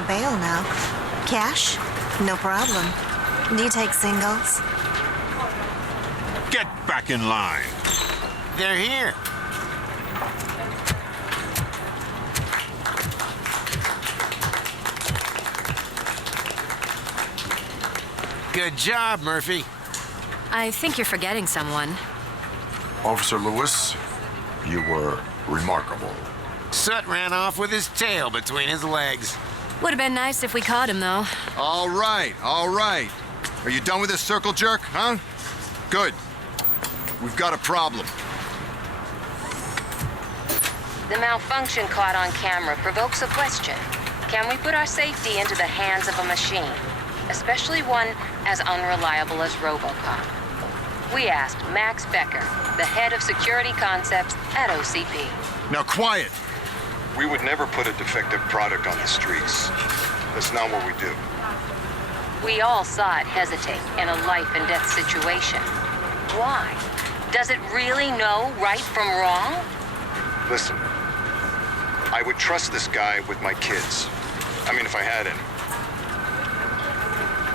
my bail now. Cash? No problem. Do you take singles? Get back in line. They're here. Good job, Murphy. I think you're forgetting someone. Officer Lewis, you were remarkable. Soot ran off with his tail between his legs. Would have been nice if we caught him, though. All right, all right. Are you done with this circle jerk, huh? Good. We've got a problem. The malfunction caught on camera provokes a question. Can we put our safety into the hands of a machine, especially one as unreliable as RoboCop? We asked Max Becker, the head of security concepts at OCP. Now quiet. We would never put a defective product on the streets. That's not what we do. We all saw it hesitate in a life and death situation. Why? Does it really know right from wrong? Listen, I would trust this guy with my kids. I mean, if I had any.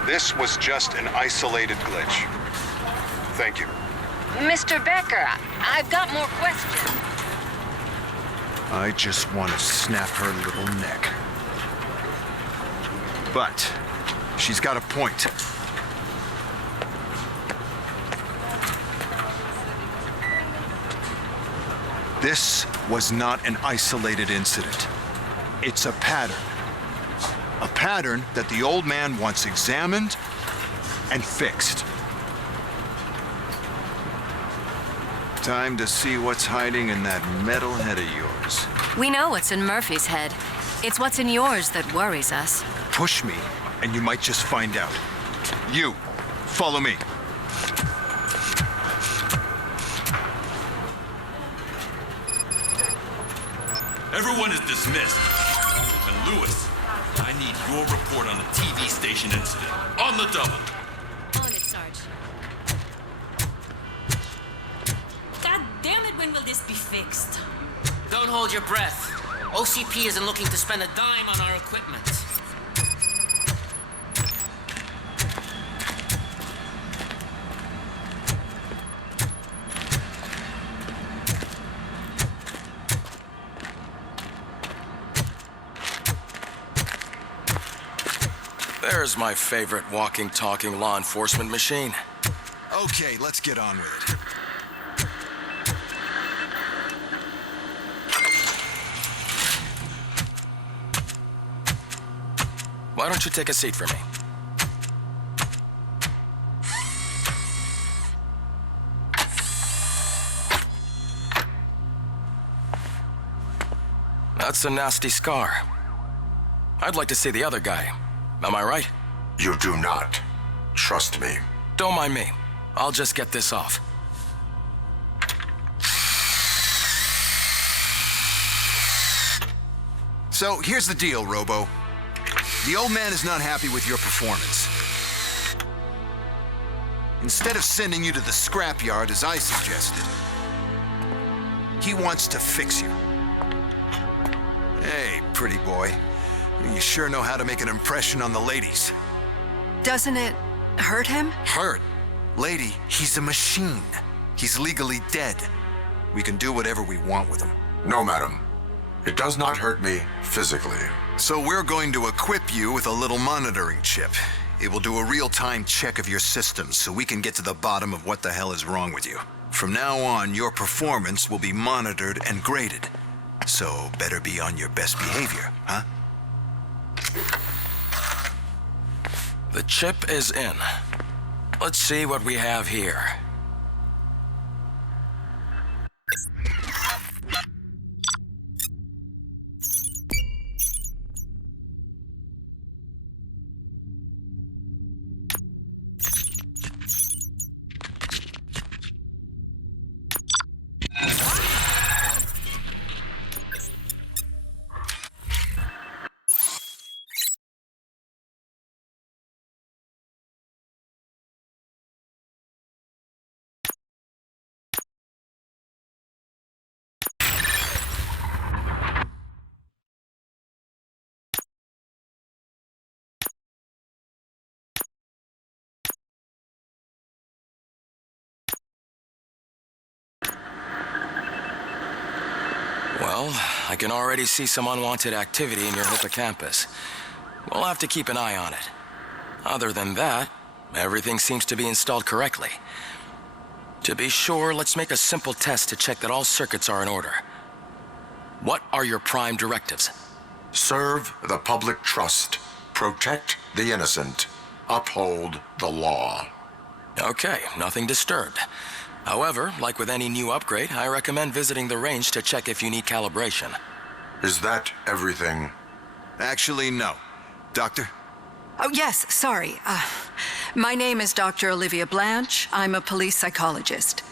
This was just an isolated glitch. Thank you. Mr. Becker, I've got more questions. I just want to snap her little neck. But she's got a point. This was not an isolated incident. It's a pattern. A pattern that the old man wants examined and fixed. Time to see what's hiding in that metal head of yours. We know what's in Murphy's head. It's what's in yours that worries us. Push me, and you might just find out. You, follow me. Everyone is dismissed. And Lewis, I need your report on the TV station incident. On the double. On it, Sarge. God damn it, when will this be fixed? Don't hold your breath. OCP isn't looking to spend a dime on our equipment. There's my favorite walking, talking law enforcement machine. Okay, let's get on with it. Why don't you take a seat for me? That's a nasty scar. I'd like to see the other guy. Am I right? You do not. Trust me. Don't mind me. I'll just get this off. So, here's the deal, Robo. The old man is not happy with your performance. Instead of sending you to the scrapyard as I suggested, he wants to fix you. Hey, pretty boy. You sure know how to make an impression on the ladies. Doesn't it hurt him? Hurt? Lady, he's a machine. He's legally dead. We can do whatever we want with him. No, madam. It does not hurt me physically. So we're going to equip you with a little monitoring chip. It will do a real-time check of your systems so we can get to the bottom of what the hell is wrong with you. From now on, your performance will be monitored and graded. So better be on your best behavior, huh? The chip is in. Let's see what we have here. Well, I can already see some unwanted activity in your hippocampus. We'll have to keep an eye on it. Other than that, everything seems to be installed correctly. To be sure, let's make a simple test to check that all circuits are in order. What are your prime directives? Serve the public trust. Protect the innocent. Uphold the law. Okay, nothing disturbed. However, like with any new upgrade, I recommend visiting the range to check if you need calibration. Is that everything? Actually, no. Doctor? Oh, yes, sorry. My name is Dr. Olivia Blanche. I'm a police psychologist.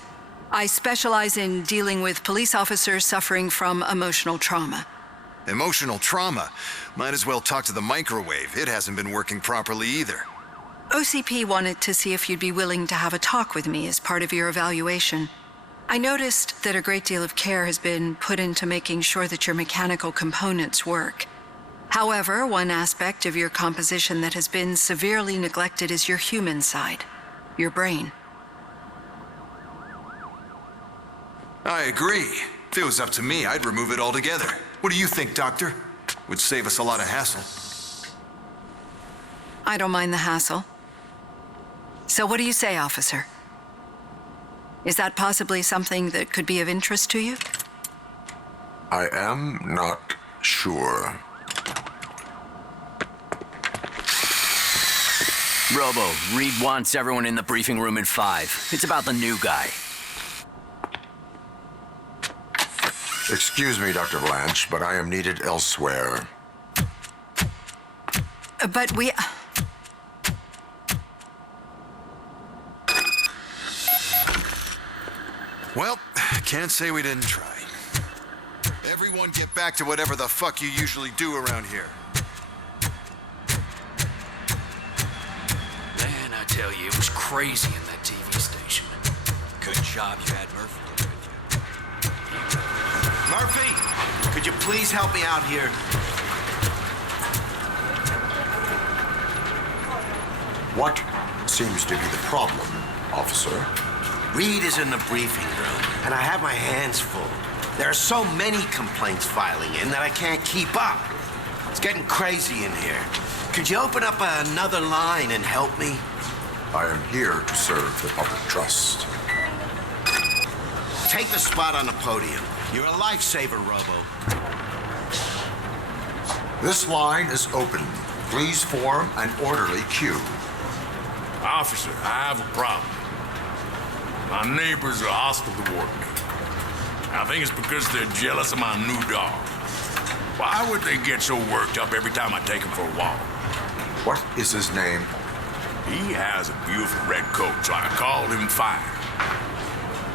I specialize in dealing with police officers suffering from emotional trauma. Emotional trauma? Might as well talk to the microwave. It hasn't been working properly either. OCP wanted to see if you'd be willing to have a talk with me as part of your evaluation. I noticed that a great deal of care has been put into making sure that your mechanical components work. However, one aspect of your composition that has been severely neglected is your human side, your brain. I agree. If it was up to me, I'd remove it altogether. What do you think, Doctor? Would save us a lot of hassle. I don't mind the hassle. So what do you say, officer? Is that possibly something that could be of interest to you? I am not sure. Robo, Reed wants everyone in the briefing room in 5. It's about the new guy. Excuse me, Dr. Blanche, but I am needed elsewhere. But we... Well, can't say we didn't try. Everyone get back to whatever the fuck you usually do around here. Man, I tell you, it was crazy in that TV station. Good job you had Murphy with you. Murphy, could you please help me out here? What seems to be the problem, officer? Reed is in the briefing room, and I have my hands full. There are so many complaints filing in that I can't keep up. It's getting crazy in here. Could you open up another line and help me? I am here to serve the public trust. Take the spot on the podium. You're a lifesaver, Robo. This line is open. Please form an orderly queue. Officer, I have a problem. My neighbors are hostile toward me. I think it's because they're jealous of my new dog. Why would they get so worked up every time I take him for a walk? What is his name? He has a beautiful red coat, so I called him Fire.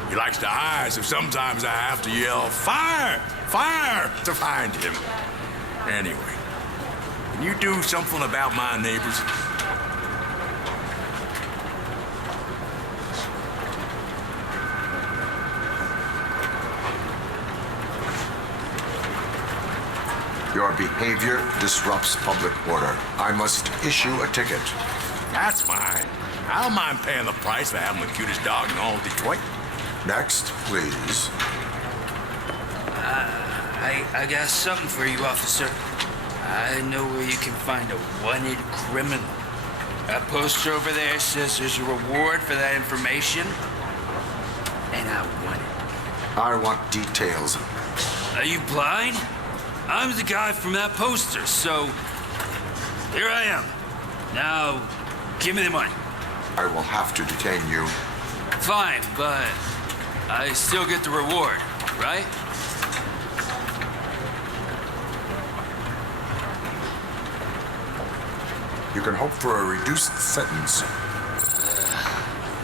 He likes to hide, so sometimes I have to yell, "Fire! Fire!" to find him. Anyway, can you do something about my neighbors? Your behavior disrupts public order. I must issue a ticket. That's fine. I don't mind paying the price for having the cutest dog in all of Detroit. Next, please. I got something for you, officer. I know where you can find a wanted criminal. That poster over there says there's a reward for that information, and I want it. I want details. Are you blind? I'm the guy from that poster, so here I am. Now, give me the money. I will have to detain you. Fine, but I still get the reward, right? You can hope for a reduced sentence.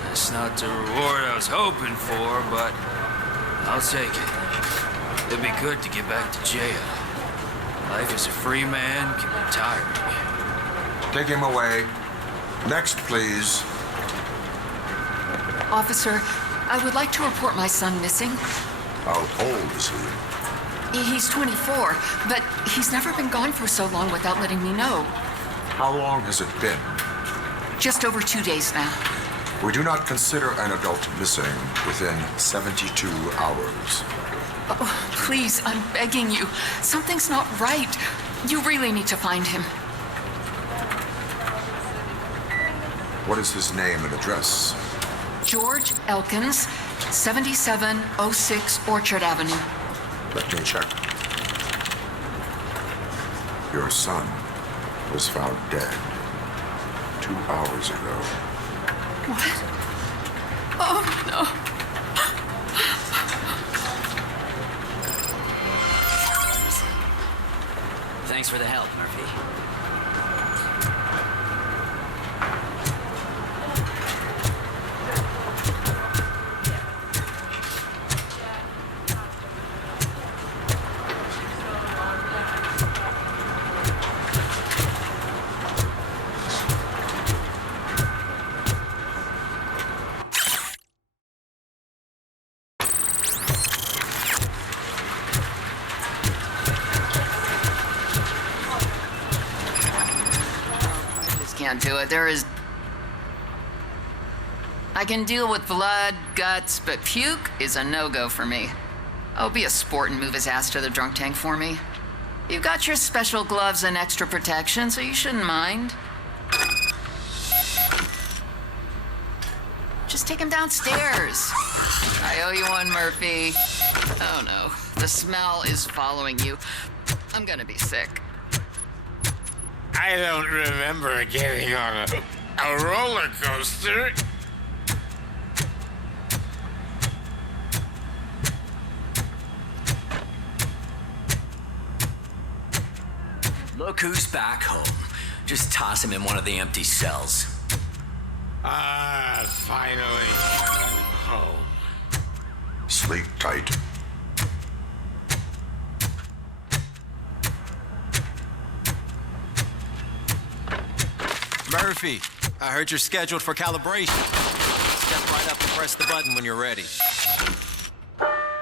That's not the reward I was hoping for, but I'll take it. It'd be good to get back to jail. Life as a free man can be tiring. Take him away. Next, please. Officer, I would like to report my son missing. How old is he? He's 24, but he's never been gone for so long without letting me know. How long has it been? Just over 2 days now. We do not consider an adult missing within 72 hours. Oh, please, I'm begging you. Something's not right. You really need to find him. What is his name and address? George Elkins, 7706 Orchard Avenue. Let me check. Your son was found dead 2 hours ago. What? Oh, no. Thanks for the help, Murphy. Can't do it. I can deal with blood, guts, but puke is a no-go for me. Oh, be a sport and move his ass to the drunk tank for me. You've got your special gloves and extra protection, so you shouldn't mind. Just take him downstairs. I owe you one, Murphy. Oh no, the smell is following you. I'm gonna be sick. I don't remember getting on a roller coaster. Look who's back home. Just toss him in one of the empty cells. Ah, finally. Home. Sleep tight. Murphy, I heard you're scheduled for calibration. Step right up and press the button when you're ready.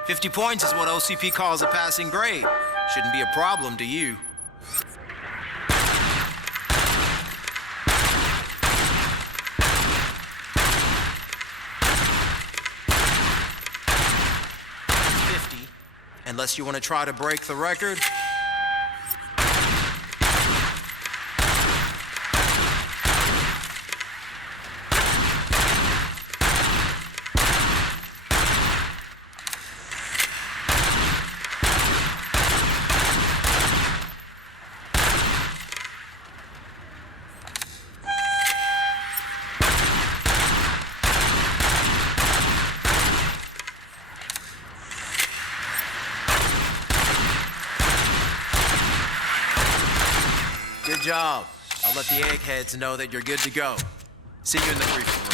50 points is what OCP calls a passing grade. Shouldn't be a problem to you. Unless you want to try to break the record. Good job. I'll let the eggheads know that you're good to go. See you in the briefing room.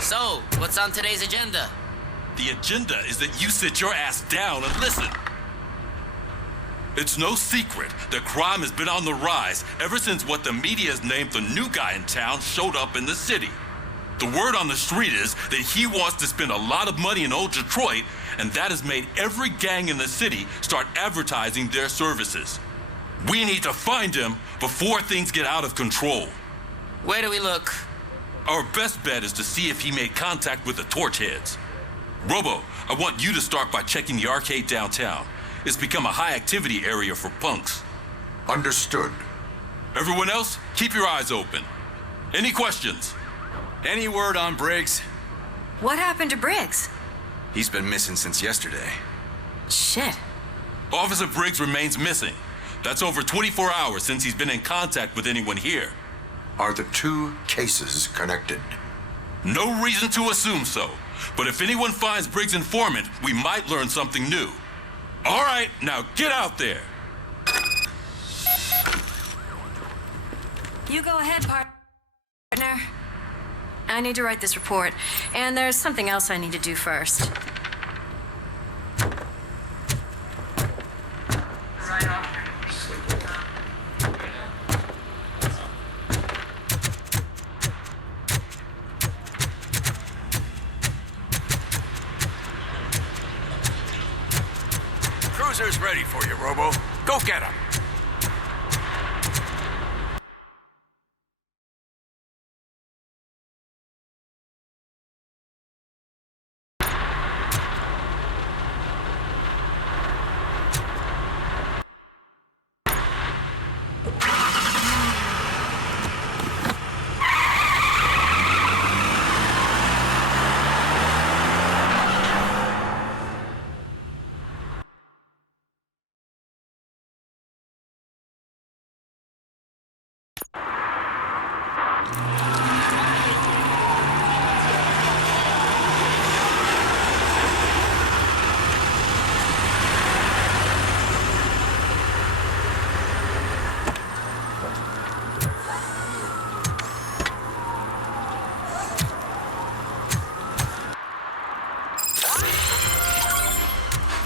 So, what's on today's agenda? The agenda is that you sit your ass down and listen. It's no secret that crime has been on the rise ever since what the media has named the new guy in town showed up in the city. The word on the street is that he wants to spend a lot of money in old Detroit, and that has made every gang in the city start advertising their services. We need to find him before things get out of control. Where do we look? Our best bet is to see if he made contact with the torch heads. Robo, I want you to start by checking the arcade downtown. It's become a high-activity area for punks. Understood. Everyone else, keep your eyes open. Any questions? Any word on Briggs? What happened to Briggs? He's been missing since yesterday. Shit. Officer Briggs remains missing. That's over 24 hours since he's been in contact with anyone here. Are the two cases connected? No reason to assume so. But if anyone finds Briggs' informant, we might learn something new. All right, now get out there. You go ahead, partner. I need to write this report, and there's something else I need to do first. Cruiser's ready for you, Robo. Go get him.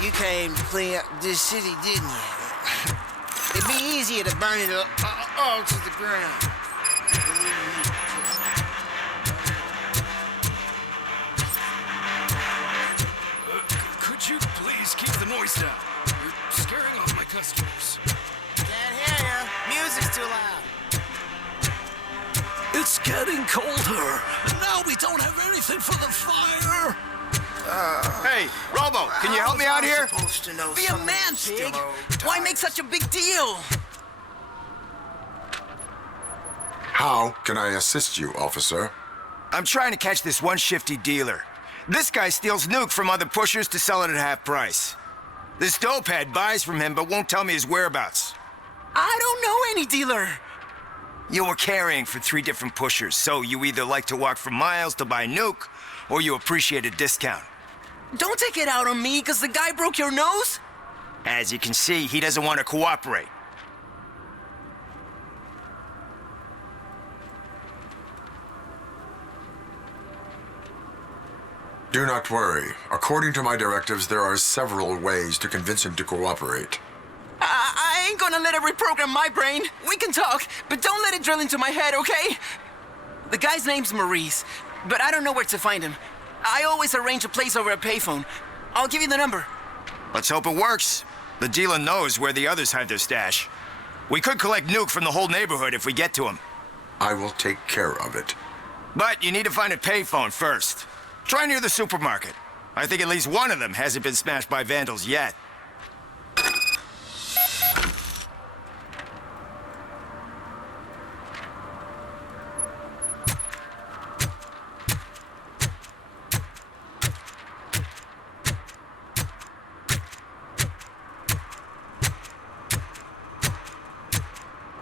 You came to clean up this city, didn't you? It'd be easier to burn it all to the ground. Could you please keep the noise down? You're scaring off my customers. Can't hear you. Music's too loud. It's getting colder, and now we don't have anything for the fire. Hey, Robo, can you help me out here? Be a man, Pig. Why make such a big deal? How can I assist you, officer? I'm trying to catch this one shifty dealer. This guy steals nuke from other pushers to sell it at half price. This dopehead buys from him but won't tell me his whereabouts. I don't know any dealer. You were carrying for 3 different pushers, so you either like to walk for miles to buy nuke, or you appreciate a discount. Don't take it out on me, because the guy broke your nose? As you can see, he doesn't want to cooperate. Do not worry. According to my directives, there are several ways to convince him to cooperate. I ain't gonna let it reprogram my brain. We can talk, but don't let it drill into my head, okay? The guy's name's Maurice, but I don't know where to find him. I always arrange a place over a payphone. I'll give you the number. Let's hope it works. The dealer knows where the others hide their stash. We could collect nuke from the whole neighborhood if we get to him. I will take care of it. But you need to find a payphone first. Try near the supermarket. I think at least one of them hasn't been smashed by vandals yet.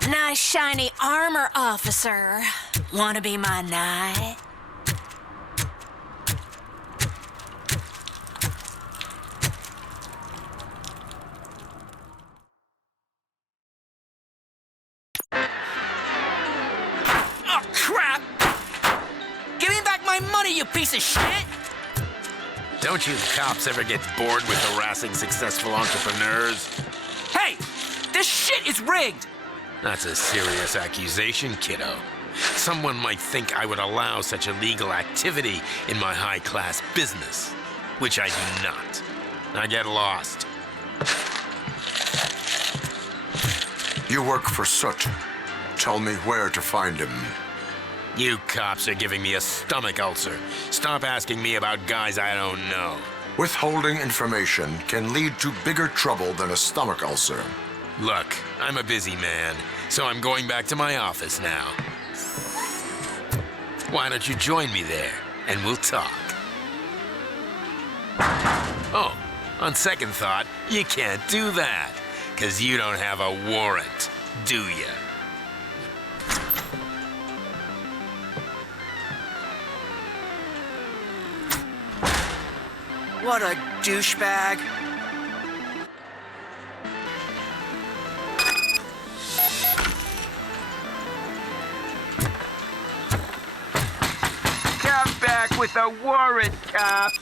Nice shiny armor, officer. Wanna be my knight? Oh, crap! Give me back my money, you piece of shit! Don't you cops ever get bored with harassing successful entrepreneurs? Hey! This shit is rigged! That's a serious accusation, kiddo. Someone might think I would allow such illegal activity in my high-class business, which I do not. I get lost. You work for Soot. Tell me where to find him. You cops are giving me a stomach ulcer. Stop asking me about guys I don't know. Withholding information can lead to bigger trouble than a stomach ulcer. Look, I'm a busy man, so I'm going back to my office now. Why don't you join me there, and we'll talk. Oh, on second thought, you can't do that, 'cause you don't have a warrant, do you? What a douchebag. Come back with a warrant, cop.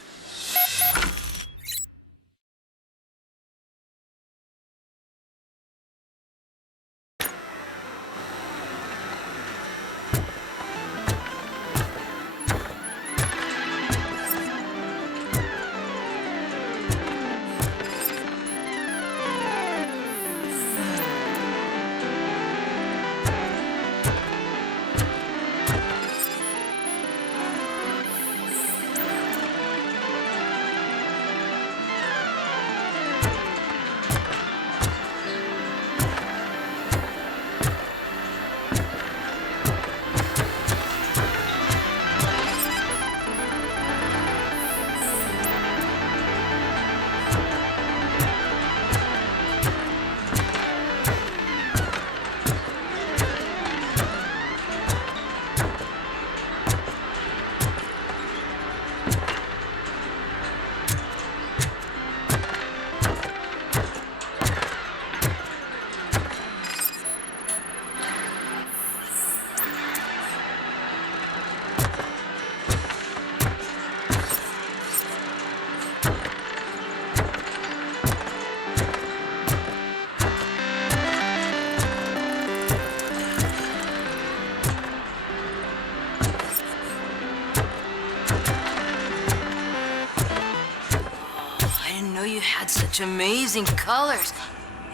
such amazing colors.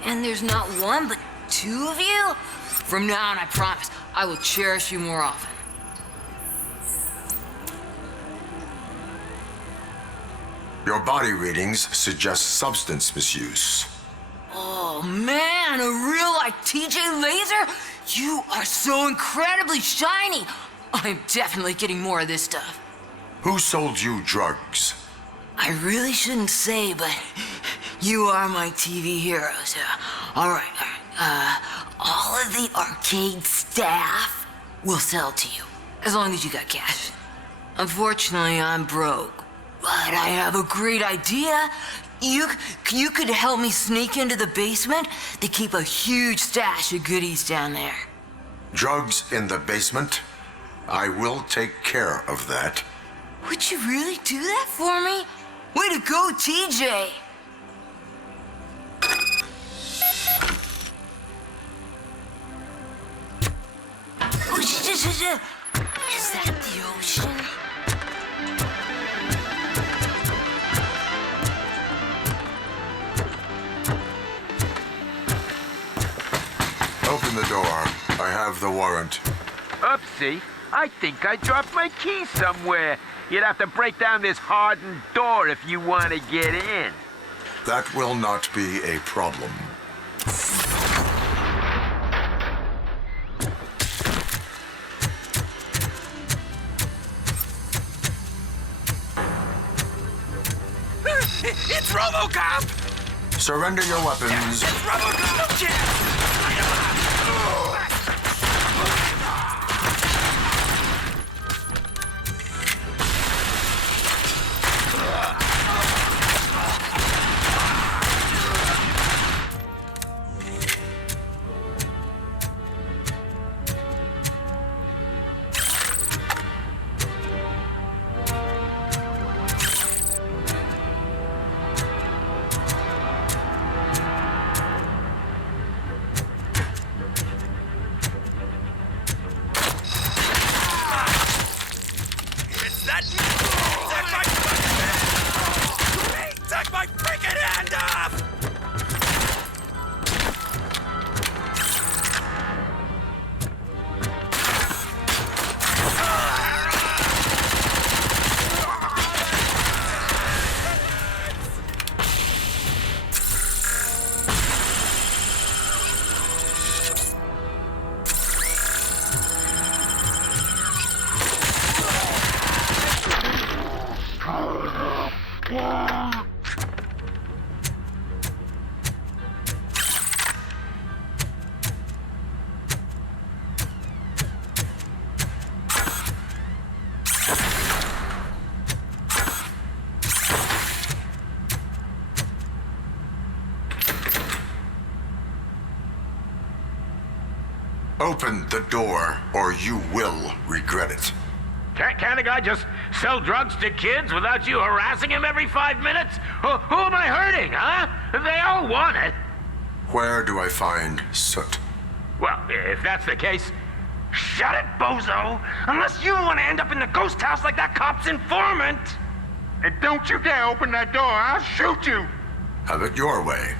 And there's not one, but two of you? From now on, I promise, I will cherish you more often. Your body readings suggest substance misuse. Oh man, a real-life TJ laser? You are so incredibly shiny. I'm definitely getting more of this stuff. Who sold you drugs? I really shouldn't say, but you are my TV heroes. All right. All of the arcade staff will sell to you, as long as you got cash. Unfortunately, I'm broke, but I have a great idea. You could help me sneak into the basement. They keep a huge stash of goodies down there. Drugs in the basement? I will take care of that. Would you really do that for me? Way to go, TJ! Is that the ocean? Open the door. I have the warrant. Oopsie. I think I dropped my key somewhere. You'd have to break down this hardened door if you want to get in. That will not be a problem. It's RoboCop! Surrender your weapons. It's RoboCop! Yeah. Take my freaking hand off! Open the door, or you will regret it. Can't a guy just sell drugs to kids without you harassing him every 5 minutes? Who am I hurting, huh? They all want it. Where do I find Soot? Well, if that's the case, shut it, bozo! Unless you want to end up in the ghost house like that cop's informant! And don't you dare open that door, I'll shoot you! Have it your way.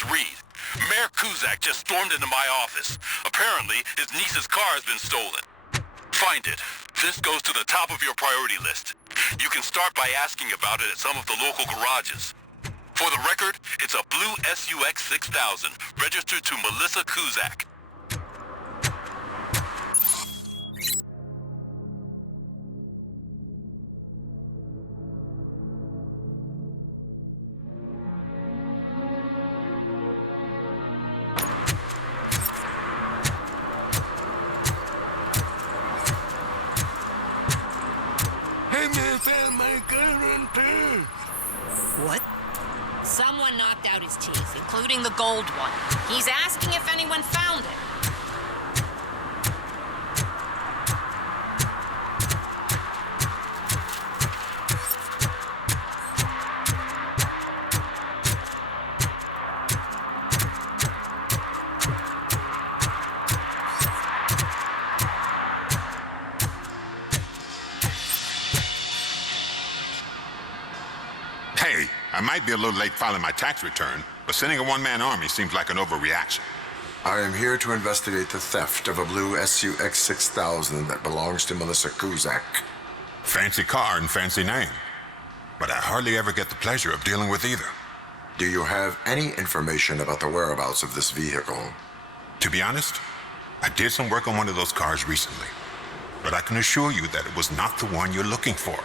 is Reed. Mayor Kuzak just stormed into my office. Apparently, his niece's car has been stolen. Find it. This goes to the top of your priority list. You can start by asking about it at some of the local garages. For the record, it's a blue SUX 6000, registered to Melissa Kuzak. What? Someone knocked out his teeth, including the gold one. He's asking if anyone found it. Hey, I might be a little late filing my tax return, but sending a one-man army seems like an overreaction. I am here to investigate the theft of a blue SUX 6000 that belongs to Melissa Kuzak. Fancy car and fancy name. But I hardly ever get the pleasure of dealing with either. Do you have any information about the whereabouts of this vehicle? To be honest, I did some work on one of those cars recently. But I can assure you that it was not the one you're looking for.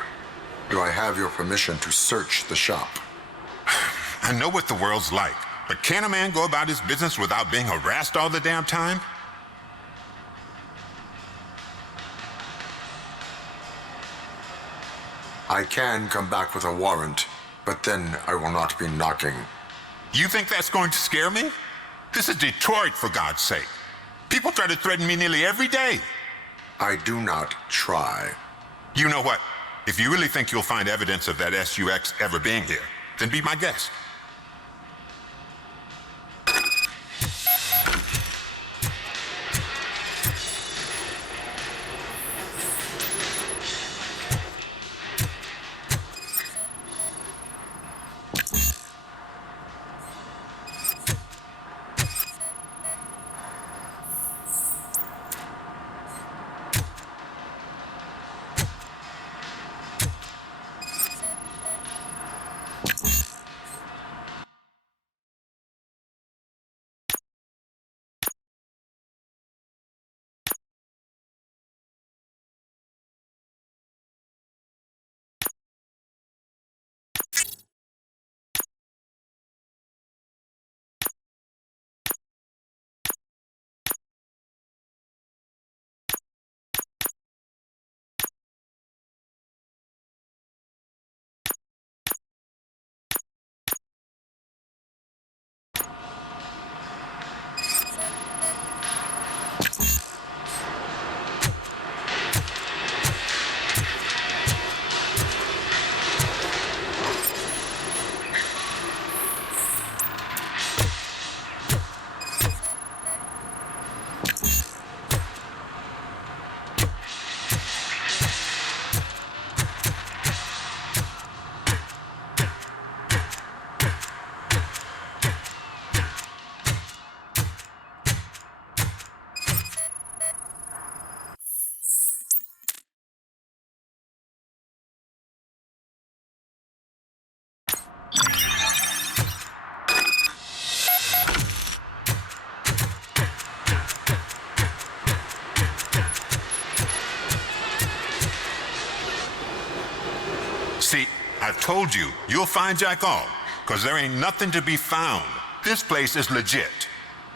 Do I have your permission to search the shop? I know what the world's like, but can a man go about his business without being harassed all the damn time? I can come back with a warrant, but then I will not be knocking. You think that's going to scare me? This is Detroit, for God's sake. People try to threaten me nearly every day. I do not try. You know what? If you really think you'll find evidence of that SUX ever being here, then be my guest. See, I've told you, you'll find Jack all, because there ain't nothing to be found. This place is legit.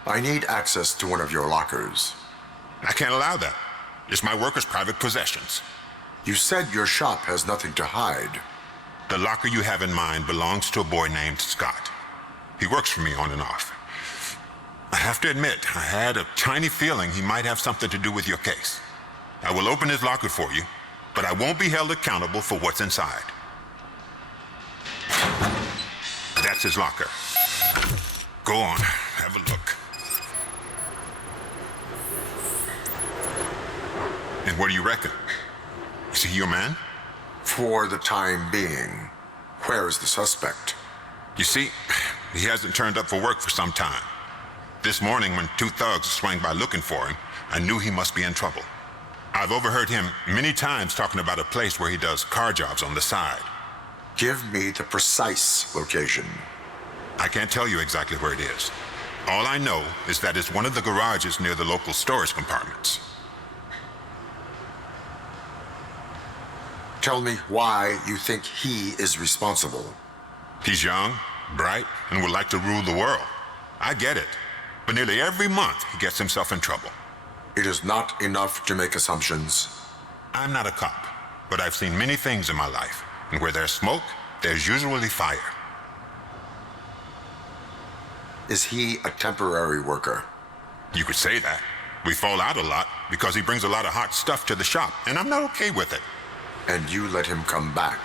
I need access to one of your lockers. I can't allow that. It's my workers' private possessions. You said your shop has nothing to hide. The locker you have in mind belongs to a boy named Scott. He works for me on and off. I have to admit, I had a tiny feeling he might have something to do with your case. I will open his locker for you, but I won't be held accountable for what's inside. That's his locker. Go on, have a look. And what do you reckon? Is he your man? For the time being. Where is the suspect? You see, He hasn't turned up for work for some time. This morning, when two thugs swang by looking for him, I knew he must be in trouble. I've overheard him many times talking about a place where he does car jobs on the side. Give me the precise location. I can't tell you exactly where it is. All I know is that it's one of the garages near the local storage compartments. Tell me why you think he is responsible. He's young, bright, and would like to rule the world. I get it. But nearly every month, he gets himself in trouble. It is not enough to make assumptions. I'm not a cop, but I've seen many things in my life. And where there's smoke, there's usually fire. Is he a temporary worker? You could say that. We fall out a lot because he brings a lot of hot stuff to the shop, and I'm not okay with it. And you let him come back?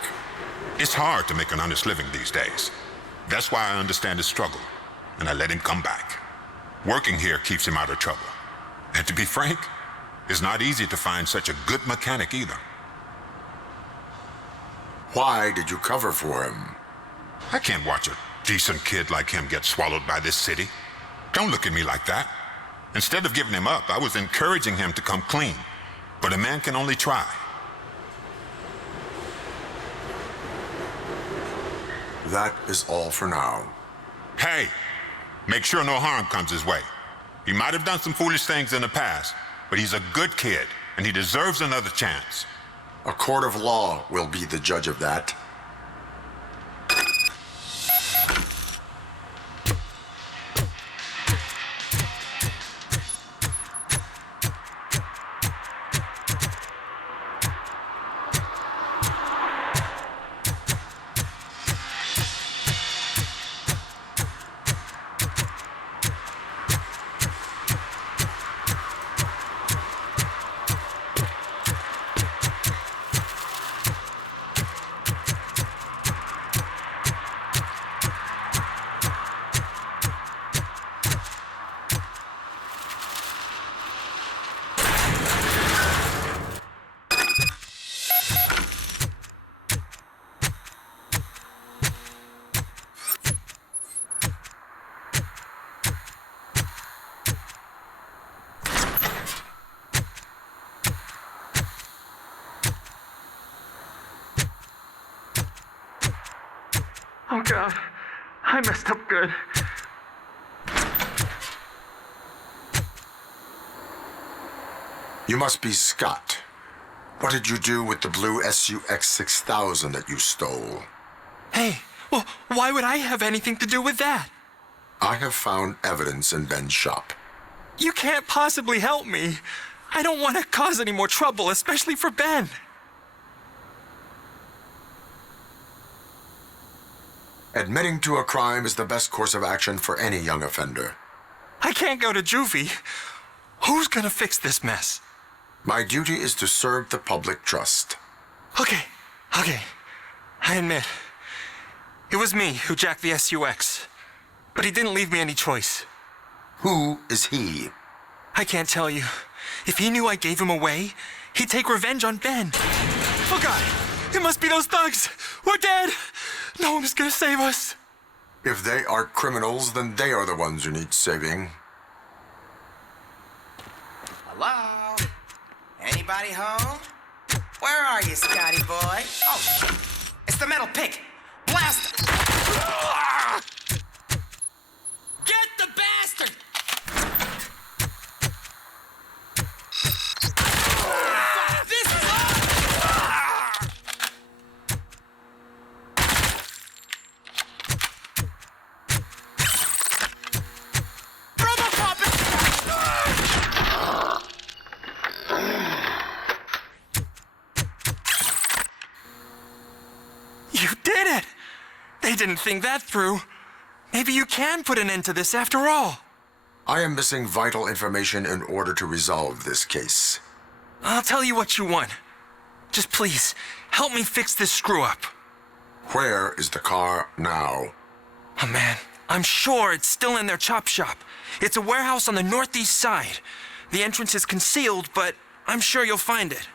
It's hard to make an honest living these days. That's why I understand his struggle, and I let him come back. Working here keeps him out of trouble. And to be frank, it's not easy to find such a good mechanic either. Why did you cover for him? I can't watch a decent kid like him get swallowed by this city. Don't look at me like that. Instead of giving him up, I was encouraging him to come clean. But a man can only try. That is all for now. Hey, make sure no harm comes his way. He might have done some foolish things in the past, but he's a good kid, and he deserves another chance. A court of law will be the judge of that. Oh, God. I messed up good. You must be Scott. What did you do with the blue SUX 6000 that you stole? Hey, well, why would I have anything to do with that? I have found evidence in Ben's shop. You can't possibly help me. I don't want to cause any more trouble, especially for Ben. Admitting to a crime is the best course of action for any young offender. I can't go to juvie. Who's gonna fix this mess? My duty is to serve the public trust. Okay. I admit. It was me who jacked the SUX. But he didn't leave me any choice. Who is he? I can't tell you. If he knew I gave him away, he'd take revenge on Ben. Oh, God. It must be those thugs. We're dead. No one is gonna save us. If they are criminals, then they are the ones who need saving. Hello? Anybody home? Where are you, Scotty boy? Oh, shit. It's the metal pick. Blast him. Get the bastard! This is RoboCop! You did it! They didn't think that through. Maybe you can put an end to this after all. I am missing vital information in order to resolve this case. I'll tell you what you want. Just please, help me fix this screw-up. Where is the car now? Oh, man, I'm sure it's still in their chop shop. It's a warehouse on the northeast side. The entrance is concealed, but I'm sure you'll find it.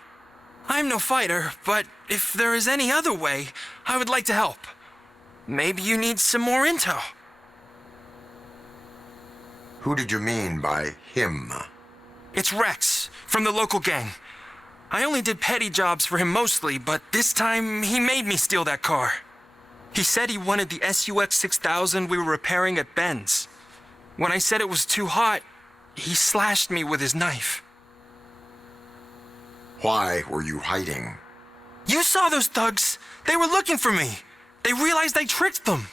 I'm no fighter, but if there is any other way, I would like to help. Maybe you need some more intel. Who did you mean by him? It's Rex, from the local gang. I only did petty jobs for him mostly, but this time he made me steal that car. He said he wanted the SUX 6000 we were repairing at Ben's. When I said it was too hot, he slashed me with his knife. Why were you hiding? You saw those thugs. They were looking for me. They realized I tricked them.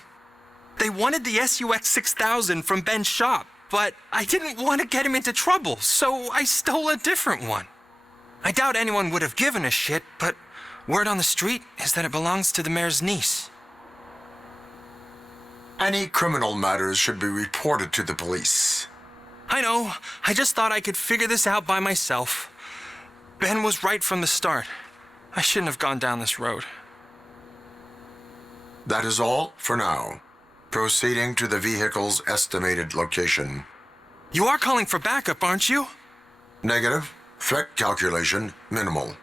They wanted the SUX 6000 from Ben's shop, but I didn't want to get him into trouble, so I stole a different one. I doubt anyone would have given a shit, but word on the street is that it belongs to the mayor's niece. Any criminal matters should be reported to the police. I know. I just thought I could figure this out by myself. Ben was right from the start. I shouldn't have gone down this road. That is all for now. Proceeding to the vehicle's estimated location. You are calling for backup, aren't you? Negative. Threat calculation minimal.